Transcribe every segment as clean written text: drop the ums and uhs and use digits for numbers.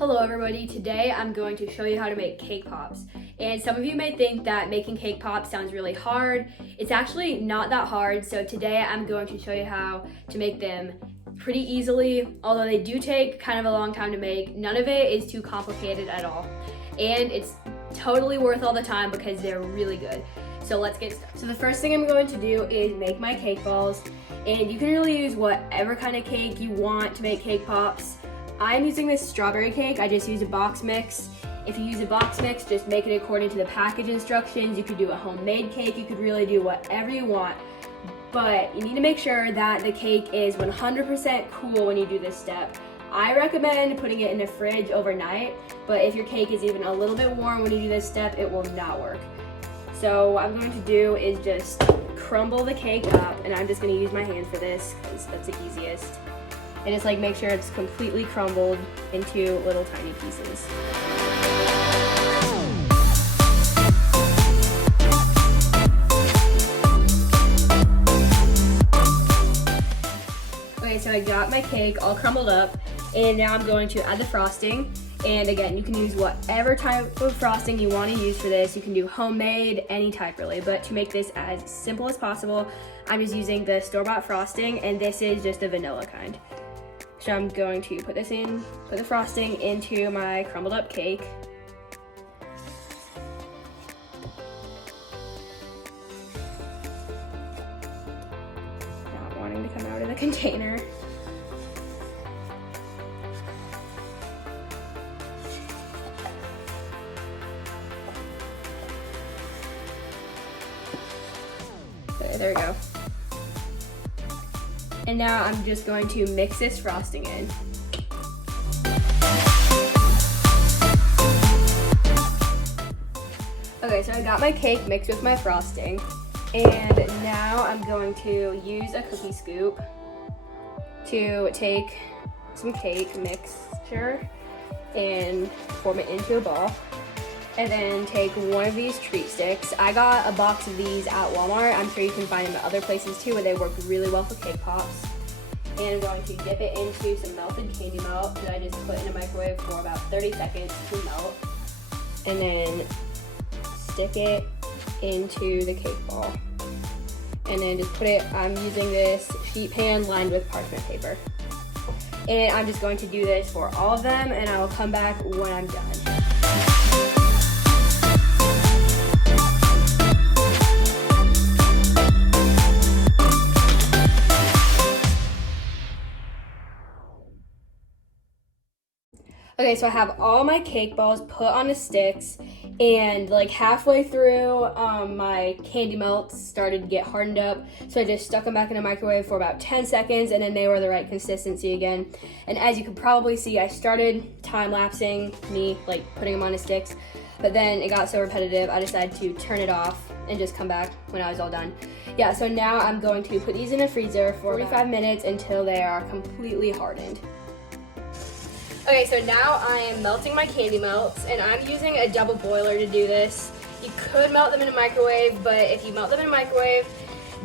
Hello everybody, today I'm going to show you how to make cake pops. And some of you may think that making cake pops sounds really hard. It's actually not that hard, so today I'm going to show you how to make them pretty easily. Although they do take kind of a long time to make, none of it is too complicated at all. And it's totally worth all the time because they're really good. So let's get started. So the first thing I'm going to do is make my cake balls. And you can really use whatever kind of cake you want to make cake pops. I'm using this strawberry cake. I just use a box mix. If you use a box mix, just make it according to the package instructions. You could do a homemade cake. You could really do whatever you want. But you need to make sure that the cake is 100% cool when you do this step. I recommend putting it in the fridge overnight, but if your cake is even a little bit warm when you do this step, it will not work. So what I'm going to do is just crumble the cake up, and I'm just going to use my hand for this because that's the easiest. And just make sure it's completely crumbled into little tiny pieces. Okay, so I got my cake all crumbled up, and now I'm going to add the frosting. And again, you can use whatever type of frosting you want to use for this. You can do homemade, any type really, but to make this as simple as possible, I'm just using the store-bought frosting, and this is just the vanilla kind. So I'm going to put the frosting into my crumbled up cake. Not wanting to come out of the container. Okay, there we go. And now I'm just going to mix this frosting in. Okay, so I got my cake mixed with my frosting, and now I'm going to use a cookie scoop to take some cake mixture and form it into a ball. And then take one of these treat sticks. I got a box of these at Walmart. I'm sure you can find them at other places too, where they work really well for cake pops. And I'm going to dip it into some melted candy melt that I just put in a microwave for about 30 seconds to melt. And then stick it into the cake ball. And then just I'm using this sheet pan lined with parchment paper. And I'm just going to do this for all of them, and I will come back when I'm done. Okay, so I have all my cake balls put on the sticks, and halfway through, my candy melts started to get hardened up, so I just stuck them back in the microwave for about 10 seconds, and then they were the right consistency again. And as you can probably see, I started time-lapsing me, putting them on the sticks, but then it got so repetitive, I decided to turn it off and just come back when I was all done. Yeah, so now I'm going to put these in the freezer for 45 minutes until they are completely hardened. Okay, so now I am melting my candy melts, and I'm using a double boiler to do this. You could melt them in a microwave, but if you melt them in a microwave,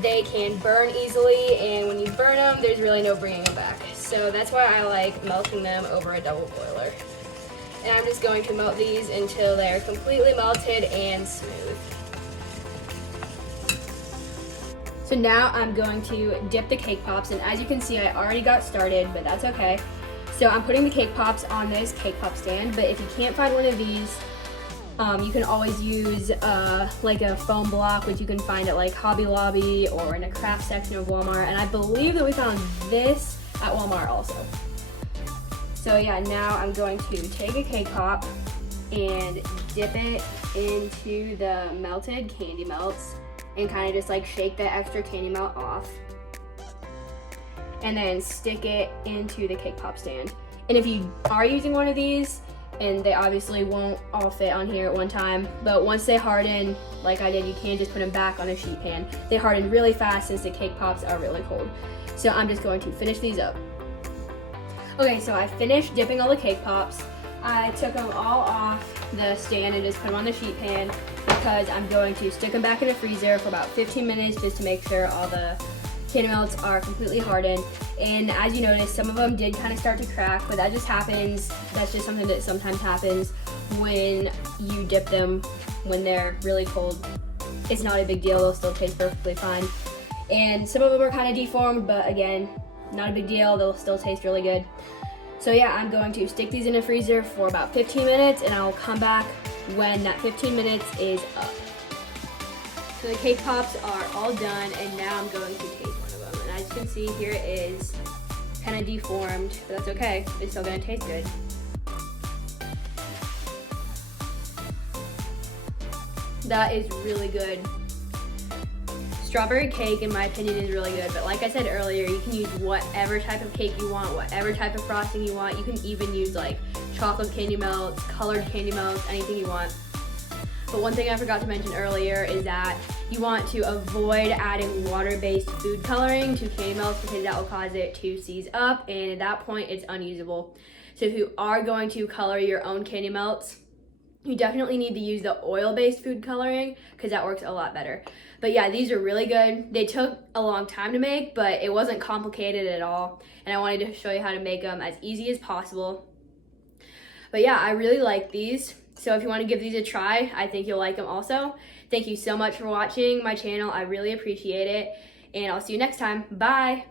they can burn easily, and when you burn them, there's really no bringing them back. So that's why I like melting them over a double boiler. And I'm just going to melt these until they're completely melted and smooth. So now I'm going to dip the cake pops, and as you can see, I already got started, but that's okay. So I'm putting the cake pops on this cake pop stand, but if you can't find one of these, you can always use a foam block, which you can find at Hobby Lobby or in a craft section of Walmart. And I believe that we found this at Walmart also. So yeah, now I'm going to take a cake pop and dip it into the melted candy melts and kind of just shake the extra candy melt off. And then stick it into the cake pop stand. And if you are using one of these, and they obviously won't all fit on here at one time, but once they harden, like I did, you can just put them back on a sheet pan. They harden really fast since the cake pops are really cold. So I'm just going to finish these up. Okay, so I finished dipping all the cake pops. I took them all off the stand and just put them on the sheet pan because I'm going to stick them back in the freezer for about 15 minutes just to make sure all the candy melts are completely hardened. And as you notice, some of them did kind of start to crack, but that just happens. That's just something that sometimes happens when you dip them when they're really cold. It's not a big deal, they'll still taste perfectly fine. And some of them are kind of deformed, but again, not a big deal, they'll still taste really good. So yeah, I'm going to stick these in the freezer for about 15 minutes and I'll come back when that 15 minutes is up. So the cake pops are all done and now I'm going to taste one of them. And as you can see, here it is, kind of deformed, but that's okay, it's still gonna taste good. That is really good. Strawberry cake, in my opinion, is really good, but like I said earlier, you can use whatever type of cake you want, whatever type of frosting you want. You can even use like chocolate candy melts, colored candy melts, anything you want. But one thing I forgot to mention earlier is that you want to avoid adding water-based food coloring to candy melts because that will cause it to seize up, and at that point it's unusable. So if you are going to color your own candy melts, you definitely need to use the oil-based food coloring because that works a lot better. But yeah, these are really good. They took a long time to make, but it wasn't complicated at all. And I wanted to show you how to make them as easy as possible. But yeah, I really like these. So if you want to give these a try, I think you'll like them also. Thank you so much for watching my channel. I really appreciate it. And I'll see you next time. Bye.